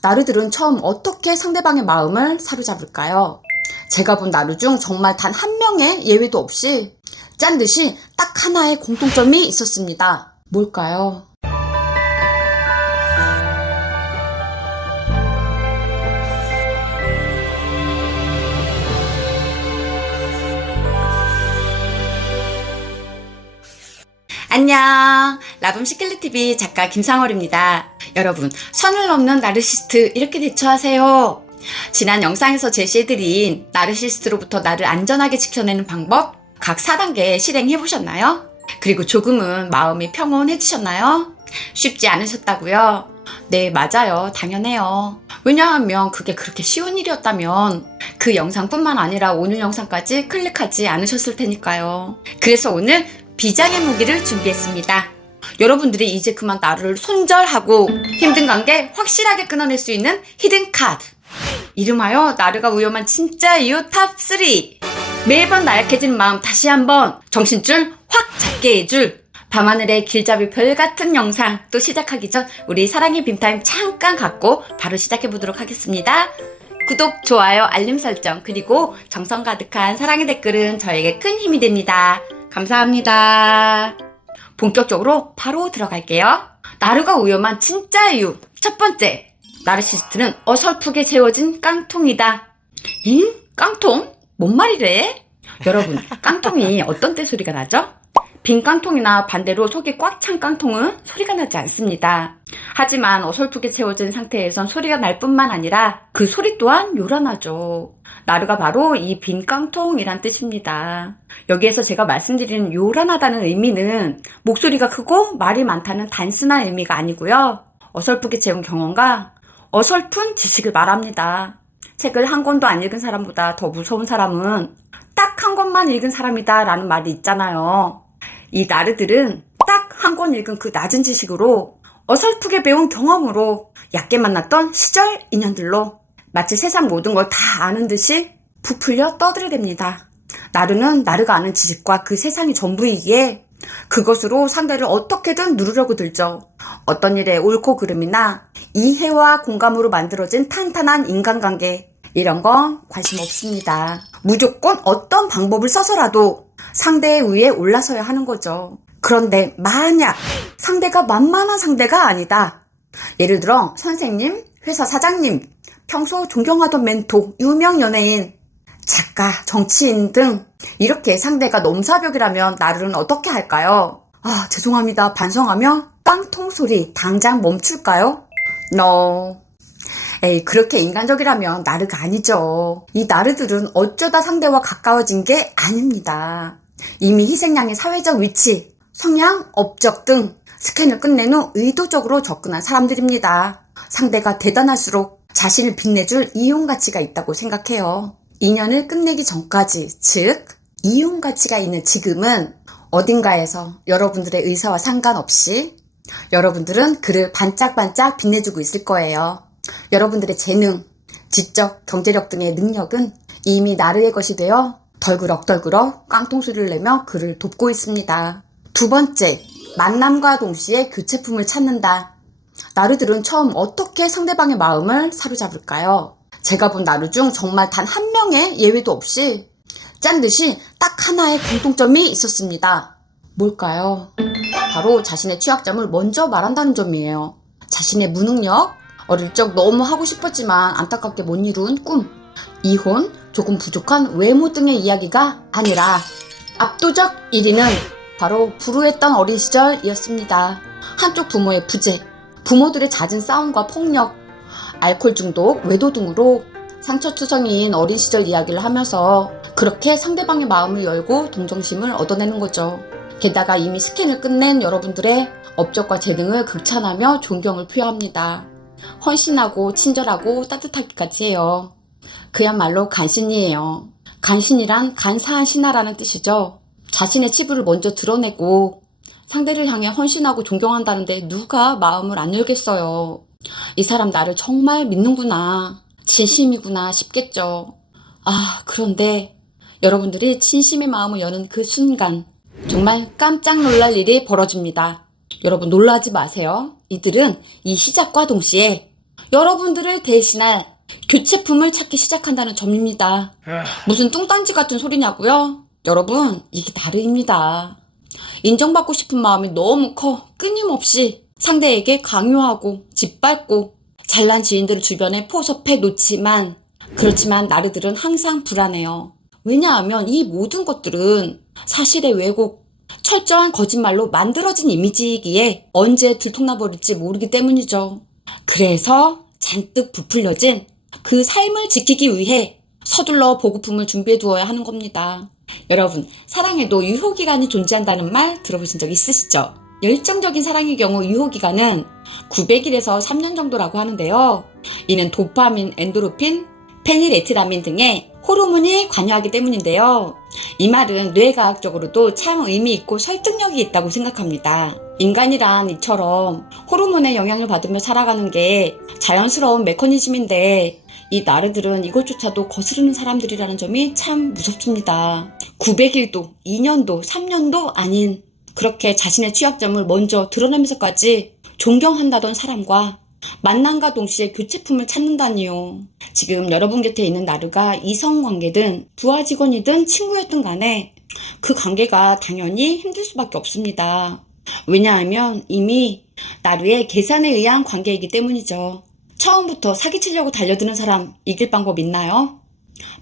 나르들은 처음 어떻게 상대방의 마음을 사로잡을까요? 제가 본 나르 중 정말 단 한 명의 예외도 없이 짠 듯이 딱 하나의 공통점이 있었습니다. 뭘까요? 안녕, 라붐 시클릿TV 작가 김상월입니다. 여러분, 선을 넘는 나르시스트 이렇게 대처하세요. 지난 영상에서 제시해드린 나르시스트로부터 나를 안전하게 지켜내는 방법 각 4단계 실행해보셨나요? 그리고 조금은 마음이 평온해지셨나요? 쉽지 않으셨다고요? 네, 맞아요. 당연해요. 왜냐하면 그게 그렇게 쉬운 일이었다면 그 영상뿐만 아니라 오늘 영상까지 클릭하지 않으셨을 테니까요. 그래서 오늘 비장의 무기를 준비했습니다. 여러분들이 이제 그만 나를 손절하고 힘든 관계 확실하게 끊어낼 수 있는 히든 카드. 이름하여 나르가 위험한 진짜 이유 탑3. 매번 나약해진 마음 다시 한번 정신줄 확 잡게 해줄 밤하늘의 길잡이 별 같은 영상. 또 시작하기 전 우리 사랑의 빔타임 잠깐 갖고 바로 시작해보도록 하겠습니다. 구독, 좋아요, 알림 설정, 그리고 정성 가득한 사랑의 댓글은 저에게 큰 힘이 됩니다. 감사합니다. 본격적으로 바로 들어갈게요. 나르가 위험한 진짜 이유. 첫 번째, 나르시스트는 어설프게 채워진 깡통이다. 잉? 깡통? 뭔 말이래? 여러분, 깡통이 어떤 때 소리가 나죠? 빈 깡통이나 반대로 속이 꽉 찬 깡통은 소리가 나지 않습니다. 하지만 어설프게 채워진 상태에선 소리가 날 뿐만 아니라 그 소리 또한 요란하죠. 나르가 바로 이 빈 깡통이란 뜻입니다. 여기에서 제가 말씀드리는 요란하다는 의미는 목소리가 크고 말이 많다는 단순한 의미가 아니고요. 어설프게 채운 경험과 어설픈 지식을 말합니다. 책을 한 권도 안 읽은 사람보다 더 무서운 사람은 딱 한 권만 읽은 사람이다 라는 말이 있잖아요. 이 나르들은 딱 한 권 읽은 그 낮은 지식으로 어설프게 배운 경험으로 얕게 만났던 시절 인연들로 마치 세상 모든 걸 다 아는 듯이 부풀려 떠들어댑니다. 나르는 나르가 아는 지식과 그 세상이 전부이기에 그것으로 상대를 어떻게든 누르려고 들죠. 어떤 일의 옳고 그름이나 이해와 공감으로 만들어진 탄탄한 인간관계 이런 건 관심 없습니다. 무조건 어떤 방법을 써서라도 상대의 위에 올라서야 하는 거죠. 그런데 만약 상대가 만만한 상대가 아니다. 예를 들어 선생님, 회사 사장님, 평소 존경하던 멘토, 유명 연예인, 작가, 정치인 등 이렇게 상대가 넘사벽이라면 나르는 어떻게 할까요? 죄송합니다. 반성하며 깡통 소리 당장 멈출까요? No. 에이, 그렇게 인간적이라면 나르가 아니죠. 이 나르들은 어쩌다 상대와 가까워진 게 아닙니다. 이미 희생양의 사회적 위치, 성향, 업적 등 스캔을 끝낸 후 의도적으로 접근한 사람들입니다. 상대가 대단할수록 자신을 빛내줄 이용 가치가 있다고 생각해요. 인연을 끝내기 전까지, 즉 이용 가치가 있는 지금은 어딘가에서 여러분들의 의사와 상관없이 여러분들은 그를 반짝반짝 빛내주고 있을 거예요. 여러분들의 재능, 지적, 경제력 등의 능력은 이미 나르의 것이 되어 덜그럭덜그럭 깡통소리를 내며 그를 돕고 있습니다. 두 번째, 만남과 동시에 교체품을 찾는다. 나르들은 처음 어떻게 상대방의 마음을 사로잡을까요? 제가 본 나르 중 정말 단 한 명의 예외도 없이 짠 듯이 딱 하나의 공통점이 있었습니다. 뭘까요? 바로 자신의 취약점을 먼저 말한다는 점이에요. 자신의 무능력, 어릴 적 너무 하고 싶었지만 안타깝게 못 이룬 꿈, 이혼, 조금 부족한 외모 등의 이야기가 아니라 압도적 1위는 바로 불우했던 어린 시절이었습니다. 한쪽 부모의 부재, 부모들의 잦은 싸움과 폭력, 알코올 중독, 외도 등으로 상처투성이인 어린 시절 이야기를 하면서 그렇게 상대방의 마음을 열고 동정심을 얻어내는 거죠. 게다가 이미 스캔을 끝낸 여러분들의 업적과 재능을 극찬하며 존경을 표합니다. 헌신하고 친절하고 따뜻하기까지 해요. 그야말로 간신이에요. 간신이란 간사한 신하라는 뜻이죠. 자신의 치부를 먼저 드러내고 상대를 향해 헌신하고 존경한다는데 누가 마음을 안 열겠어요. 이 사람 나를 정말 믿는구나, 진심이구나 싶겠죠. 그런데 여러분들이 진심의 마음을 여는 그 순간 정말 깜짝 놀랄 일이 벌어집니다. 여러분 놀라지 마세요. 이들은 이 시작과 동시에 여러분들을 대신할 교체품을 찾기 시작한다는 점입니다. 무슨 뚱딴지 같은 소리냐고요? 여러분, 이게 나르입니다. 인정받고 싶은 마음이 너무 커 끊임없이 상대에게 강요하고 짓밟고 잘난 지인들을 주변에 포섭해 놓지만 그렇지만 나르들은 항상 불안해요. 왜냐하면 이 모든 것들은 사실의 왜곡, 철저한 거짓말로 만들어진 이미지이기에 언제 들통나버릴지 모르기 때문이죠. 그래서 잔뜩 부풀려진 그 삶을 지키기 위해 서둘러 보급품을 준비해 두어야 하는 겁니다. 여러분, 사랑에도 유효기간이 존재한다는 말 들어보신 적 있으시죠? 열정적인 사랑의 경우 유효기간은 900일에서 3년 정도라고 하는데요. 이는 도파민, 엔도르핀, 페닐에틸아민 등의 호르몬이 관여하기 때문인데요. 이 말은 뇌과학적으로도 참 의미 있고 설득력이 있다고 생각합니다. 인간이란 이처럼 호르몬의 영향을 받으며 살아가는 게 자연스러운 메커니즘인데 이 나르들은 이것조차도 거스르는 사람들이라는 점이 참 무섭습니다. 900일도, 2년도, 3년도 아닌 그렇게 자신의 취약점을 먼저 드러내면서까지 존경한다던 사람과 만남과 동시에 교체품을 찾는다니요. 지금 여러분 곁에 있는 나르가 이성관계든 부하 직원이든 친구였든 간에 그 관계가 당연히 힘들 수밖에 없습니다. 왜냐하면 이미 나르의 계산에 의한 관계이기 때문이죠. 처음부터 사기치려고 달려드는 사람 이길 방법 있나요?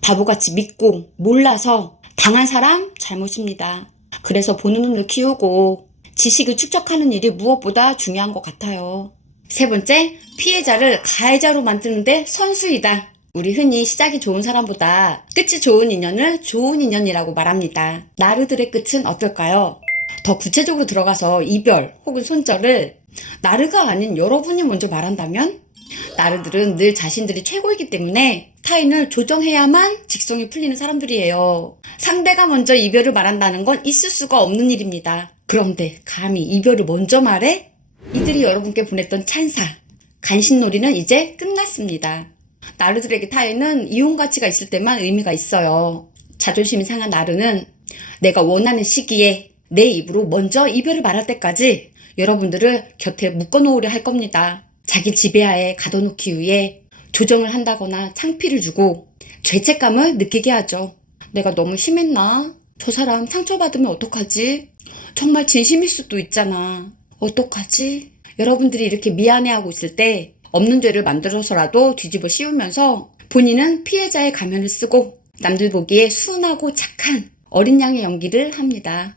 바보같이 믿고 몰라서 당한 사람 잘못입니다. 그래서 보는 눈을 키우고 지식을 축적하는 일이 무엇보다 중요한 것 같아요. 세 번째, 피해자를 가해자로 만드는데 선수이다. 우리 흔히 시작이 좋은 사람보다 끝이 좋은 인연을 좋은 인연이라고 말합니다. 나르들의 끝은 어떨까요? 더 구체적으로 들어가서 이별 혹은 손절을 나르가 아닌 여러분이 먼저 말한다면? 나르들은 늘 자신들이 최고이기 때문에 타인을 조정해야만 직성이 풀리는 사람들이에요. 상대가 먼저 이별을 말한다는 건 있을 수가 없는 일입니다. 그런데 감히 이별을 먼저 말해? 이들이 여러분께 보냈던 찬사, 간신놀이는 이제 끝났습니다. 나르들에게 타인은 이용 가치가 있을 때만 의미가 있어요. 자존심이 상한 나르는 내가 원하는 시기에 내 입으로 먼저 이별을 말할 때까지 여러분들을 곁에 묶어놓으려 할 겁니다. 자기 지배하에 가둬놓기 위해 조정을 한다거나 창피를 주고 죄책감을 느끼게 하죠. 내가 너무 심했나? 저 사람 상처받으면 어떡하지? 정말 진심일 수도 있잖아. 어떡하지? 여러분들이 이렇게 미안해하고 있을 때 없는 죄를 만들어서라도 뒤집어 씌우면서 본인은 피해자의 가면을 쓰고 남들 보기에 순하고 착한 어린 양의 연기를 합니다.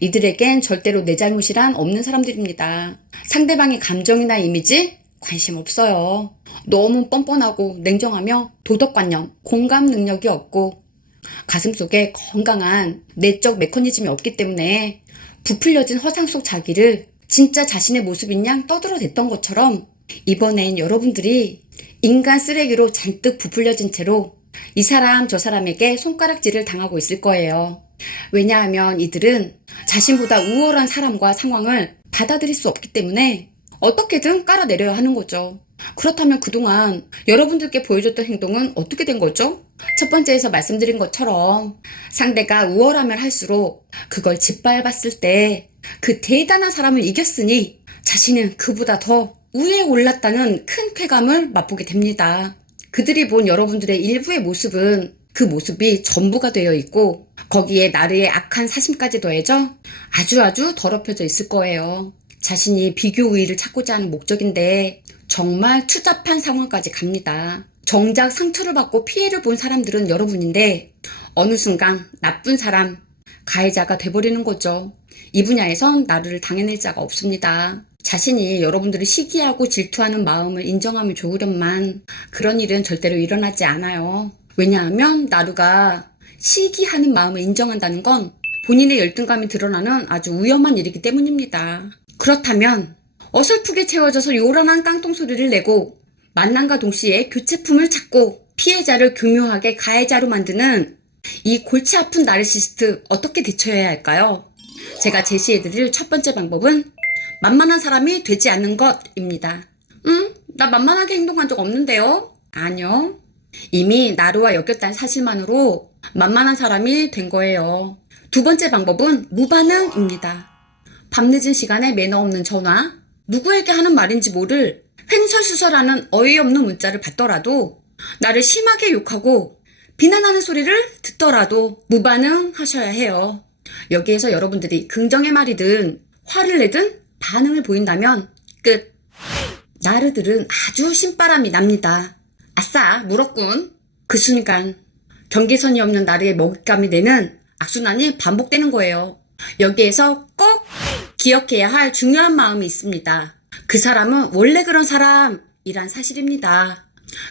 이들에겐 절대로 내 잘못이란 없는 사람들입니다. 상대방의 감정이나 이미지 관심 없어요. 너무 뻔뻔하고 냉정하며 도덕관념, 공감 능력이 없고 가슴속에 건강한 내적 메커니즘이 없기 때문에 부풀려진 허상 속 자기를 진짜 자신의 모습인 양 떠들어댔던 것처럼 이번엔 여러분들이 인간 쓰레기로 잔뜩 부풀려진 채로 이 사람 저 사람에게 손가락질을 당하고 있을 거예요. 왜냐하면 이들은 자신보다 우월한 사람과 상황을 받아들일 수 없기 때문에 어떻게든 깔아내려야 하는 거죠. 그렇다면 그동안 여러분들께 보여줬던 행동은 어떻게 된 거죠? 첫 번째에서 말씀드린 것처럼 상대가 우월하면 할수록 그걸 짓밟았을 때 그 대단한 사람을 이겼으니 자신은 그보다 더 위에 올랐다는 큰 쾌감을 맛보게 됩니다. 그들이 본 여러분들의 일부의 모습은 그 모습이 전부가 되어 있고 거기에 나르의 악한 사심까지 더해져 아주 더럽혀져 있을 거예요. 자신이 비교 우위를 찾고자 하는 목적인데 정말 추잡한 상황까지 갑니다. 정작 상처를 받고 피해를 본 사람들은 여러분인데 어느 순간 나쁜 사람, 가해자가 돼버리는 거죠. 이 분야에선 나르를 당해낼 자가 없습니다. 자신이 여러분들을 시기하고 질투하는 마음을 인정하면 좋으련만 그런 일은 절대로 일어나지 않아요. 왜냐하면 나르가 시기하는 마음을 인정한다는 건 본인의 열등감이 드러나는 아주 위험한 일이기 때문입니다. 그렇다면 어설프게 채워져서 요란한 깡통 소리를 내고 만남과 동시에 교체품을 찾고 피해자를 교묘하게 가해자로 만드는 이 골치 아픈 나르시스트 어떻게 대처해야 할까요? 제가 제시해드릴 첫 번째 방법은 만만한 사람이 되지 않는 것입니다. 나 만만하게 행동한 적 없는데요? 아니요. 이미 나르와 엮였다는 사실만으로 만만한 사람이 된 거예요. 두 번째 방법은 무반응입니다. 밤늦은 시간에 매너 없는 전화, 누구에게 하는 말인지 모를 횡설수설하는 어이없는 문자를 받더라도, 나를 심하게 욕하고 비난하는 소리를 듣더라도 무반응하셔야 해요. 여기에서 여러분들이 긍정의 말이든 화를 내든 반응을 보인다면 끝. 나르들은 아주 신바람이 납니다. 아싸, 물었군. 그 순간 경계선이 없는 나르의 먹잇감이 되는 악순환이 반복되는 거예요. 여기에서 꼭 기억해야 할 중요한 마음이 있습니다. 그 사람은 원래 그런 사람이란 사실입니다.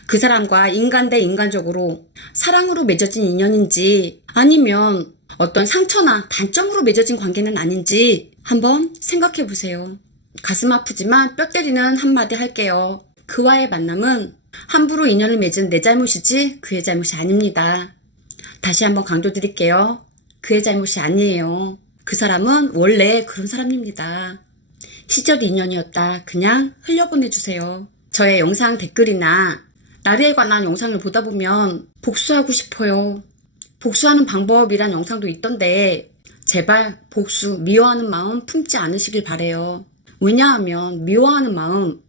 그 사람과 인간 대 인간적으로 사랑으로 맺어진 인연인지 아니면 어떤 상처나 단점으로 맺어진 관계는 아닌지 한번 생각해 보세요. 가슴 아프지만 뼈 때리는 한마디 할게요. 그와의 만남은 함부로 인연을 맺은 내 잘못이지 그의 잘못이 아닙니다. 다시 한번 강조드릴게요. 그의 잘못이 아니에요. 그 사람은 원래 그런 사람입니다. 시절 인연이었다. 그냥 흘려보내주세요. 저의 영상 댓글이나 나르에 관한 영상을 보다 보면 복수하고 싶어요. 복수하는 방법이란 영상도 있던데 제발 복수, 미워하는 마음 품지 않으시길 바래요. 왜냐하면 미워하는 마음,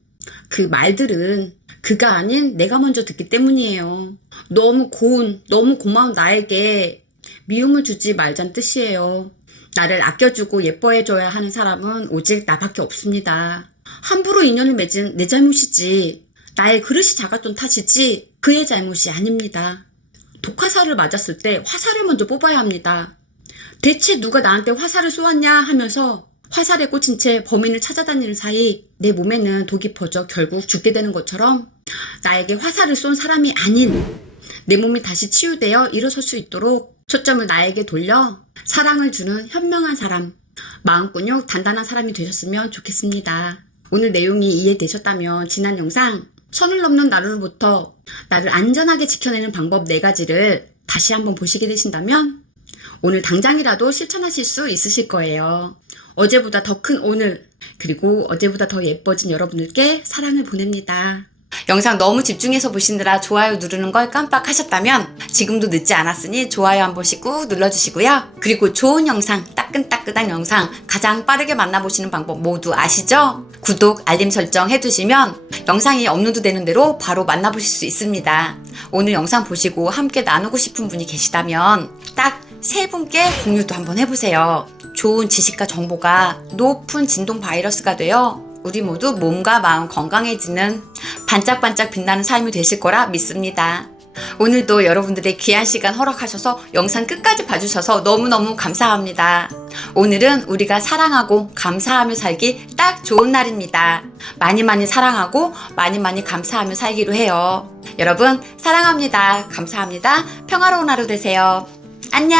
그 말들은 그가 아닌 내가 먼저 듣기 때문이에요. 너무 고운, 너무 고마운 나에게 미움을 주지 말자는 뜻이에요. 나를 아껴주고 예뻐해줘야 하는 사람은 오직 나밖에 없습니다. 함부로 인연을 맺은 내 잘못이지, 나의 그릇이 작았던 탓이지 그의 잘못이 아닙니다. 독화살을 맞았을 때 화살을 먼저 뽑아야 합니다. 대체 누가 나한테 화살을 쏘았냐 하면서 화살에 꽂힌 채 범인을 찾아다니는 사이 내 몸에는 독이 퍼져 결국 죽게 되는 것처럼 나에게 화살을 쏜 사람이 아닌 내 몸이 다시 치유되어 일어설 수 있도록 초점을 나에게 돌려 사랑을 주는 현명한 사람, 마음 근육 단단한 사람이 되셨으면 좋겠습니다. 오늘 내용이 이해되셨다면 지난 영상 선을 넘는 나루로부터 나를 안전하게 지켜내는 방법 4가지를 다시 한번 보시게 되신다면 오늘 당장이라도 실천하실 수 있으실 거예요. 어제보다 더 큰 오늘, 그리고 어제보다 더 예뻐진 여러분들께 사랑을 보냅니다. 영상 너무 집중해서 보시느라 좋아요 누르는 걸 깜빡하셨다면 지금도 늦지 않았으니 좋아요 한 번씩 꾹 눌러주시고요. 그리고 좋은 영상, 따끈따끈한 영상 가장 빠르게 만나보시는 방법 모두 아시죠? 구독, 알림 설정 해두시면 영상이 업로드 되는 대로 바로 만나보실 수 있습니다. 오늘 영상 보시고 함께 나누고 싶은 분이 계시다면 딱 3분께 공유도 한번 해보세요. 좋은 지식과 정보가 높은 진동 바이러스가 되어 우리 모두 몸과 마음 건강해지는 반짝반짝 빛나는 삶이 되실 거라 믿습니다. 오늘도 여러분들의 귀한 시간 허락하셔서 영상 끝까지 봐주셔서 너무너무 감사합니다. 오늘은 우리가 사랑하고 감사하며 살기 딱 좋은 날입니다. 많이 많이 사랑하고 많이 많이 감사하며 살기로 해요. 여러분 사랑합니다. 감사합니다. 평화로운 하루 되세요. 안녕.